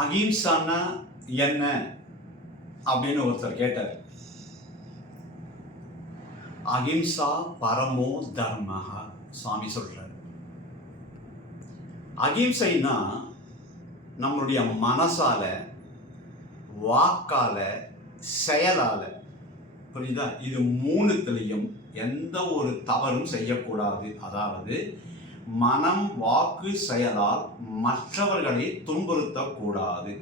அகிம்சான்னா என்ன அப்படின்னு ஒருத்தர் கேட்டார். அகிம்சா பரமோ தர்மஹா சுவாமி சொல்றாரு. அகிம்சைன்னா நம்மளுடைய மனசால, வாக்கால, செயலால, புரியுதா? இது மூணுத்திலையும் எந்த ஒரு தவறும் செய்யக்கூடாது. அதாவது மனம், வாக்கு, செயலால் மற்றவர்களை துன்புறுத்தக்கூடாது.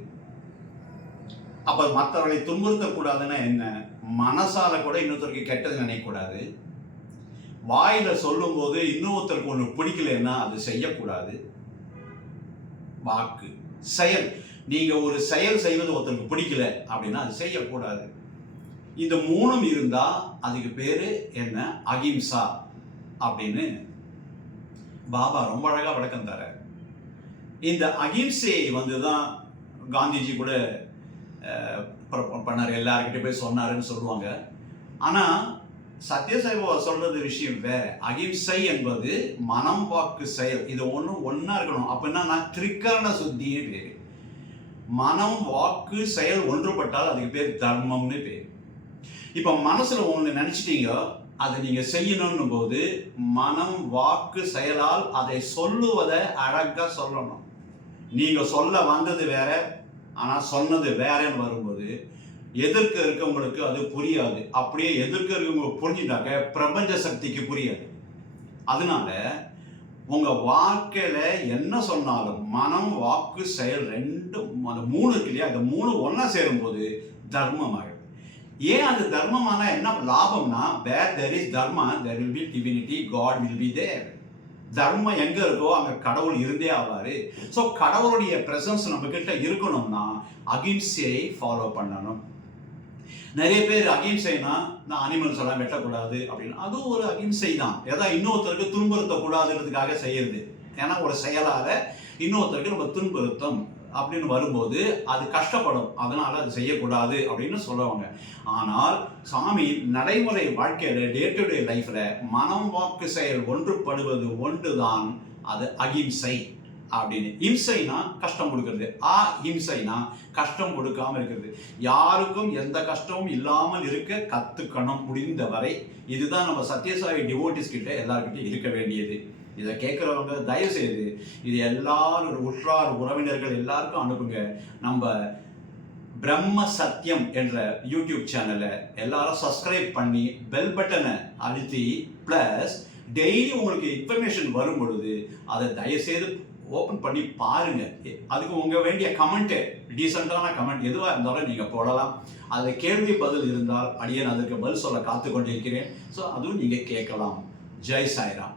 அப்ப மற்றவர்களை துன்புறுத்தக்கூடாதுன்னா என்ன? மனசால கூட இன்னொருத்தருக்கு கெட்டது நினைக்கக்கூடாது. வாயில சொல்லும் போது இன்னொருத்தருக்கு ஒன்று பிடிக்கலன்னா அது செய்யக்கூடாது. வாக்கு, செயல், நீங்க ஒரு செயல் செய்வது ஒருத்தருக்கு பிடிக்கல அப்படின்னா அது செய்யக்கூடாது. இந்த மூணும் இருந்தா அதுக்கு பேரு என்ன? அகிம்சா அப்படின்னு பாபா ரொம்ப அழகா விளக்கம் தர. இந்த அகிம்சையை தான் காந்திஜி கூட பண்ணார், எல்லார்கிட்ட போய் சொன்னாருன்னு சொல்லுவாங்க. ஆனா சத்யசாய்பாபா சொல்றது விஷயம் வேற. அகிம்சை என்பது மனம், வாக்கு, செயல், இது ஒன்னா இருக்கணும். அப்படின்னா திரிகரண சுத்தின்னு பேரு. மனம், வாக்கு, செயல் ஒன்றுபட்டால் அதுக்கு பேர் தர்மம்னு பேர். இப்ப மனசுல ஒண்ணு நினைச்சிட்டீங்க, அதை நீங்க செய்யணும்னு போது மனம், வாக்கு, செயலால் அதை சொல்லுவதை அழகா சொல்லணும். நீங்க சொல்ல வந்தது வேற, ஆனா சொன்னது வேறன்னு வரும்போது எதிர்க்க இருக்கவங்களுக்கு அது புரியாது. அப்படியே எதிர்க்க இருக்கவங்க புரிஞ்சுட்டாக்க பிரபஞ்ச சக்திக்கு புரியாது. அதனால உங்க வாழ்க்கையில என்ன சொன்னாலும் மனம், வாக்கு, செயல் ரெண்டும், அந்த மூணு இருக்கு இல்லையா, அந்த மூணு ஒன்னா சேரும் போது தர்மம் ஆகும். ஏன் அது தர்மமான என்ன லாபம்னா, where there is dharma there will be divinity, God will be there. தர்மம் எங்க இருக்கோ அங்க கடவுள் இருந்தே ஆவாரு. ஸோ கடவுளுடைய பிரசன்ஸ் நம்ம கிட்ட இருக்கணும்னா அகிம்சையை ஃபாலோ பண்ணணும். நிறைய பேர் அகிம்சைனா நான் அனிமல்ஸ் எல்லாம் வெட்டக்கூடாது அப்படின்னு, அதுவும் ஒரு அகிம்சை தான். ஏதாவது இன்னொருத்தருக்கு துன்புறுத்தக்கூடாதுன்றதுக்காக செய்யறது. ஏன்னா ஒரு செயலால இன்னொருத்தருக்கு நம்ம துன்புறுத்தம் அப்படின்னு வரும்போது அது கஷ்டப்படும், அதனால அது செய்யக்கூடாது அப்படின்னு சொல்லுவாங்க. ஆனால் சாமி நடைமுறை வாழ்க்கையில, டே டு டே லைஃப்ல மனம், வாக்கு, செயல் ஒன்றுபடுவது ஒன்றுதான் அது அகிம்சை அப்படின்னு. இம்சைனா கஷ்டம் கொடுக்கறது, அஹிம்சைனா கஷ்டம் கொடுக்காம இருக்கிறது. யாருக்கும் எந்த கஷ்டமும் இல்லாமல் இருக்க கத்துக்கணும் முடிந்தவரை. இதுதான் நம்ம சத்யசாயி டிவோட்டிஸ் கிட்ட எல்லார்கிட்டையும் இருக்க வேண்டியது. இதை கேட்குறவங்க தயவு செய்து இது எல்லாரும் உற்றார் உறவினர்கள் எல்லாருக்கும் அனுப்புங்க. நம்ம பிரம்ம சத்தியம் என்ற யூடியூப் சேனலை எல்லாரும் சப்ஸ்கிரைப் பண்ணி பெல் பட்டனை அழுத்தி ப்ளஸ் டெய்லி உங்களுக்கு இன்ஃபர்மேஷன் வரும் பொழுது அதை தயவுசெய்து ஓப்பன் பண்ணி பாருங்க. அதுக்கு உங்க வேண்டிய கமெண்ட்டு, டீசெண்டான கமெண்ட் எதுவாக இருந்தாலும் நீங்க போடலாம். அதில் கேள்வி பதில் இருந்தால் அடியேன் அதற்கு பதில் சொல்ல காத்து கொண்டிருக்கிறேன். ஸோ அதுவும் நீங்க கேட்கலாம். ஜெய் சாய்ராம்.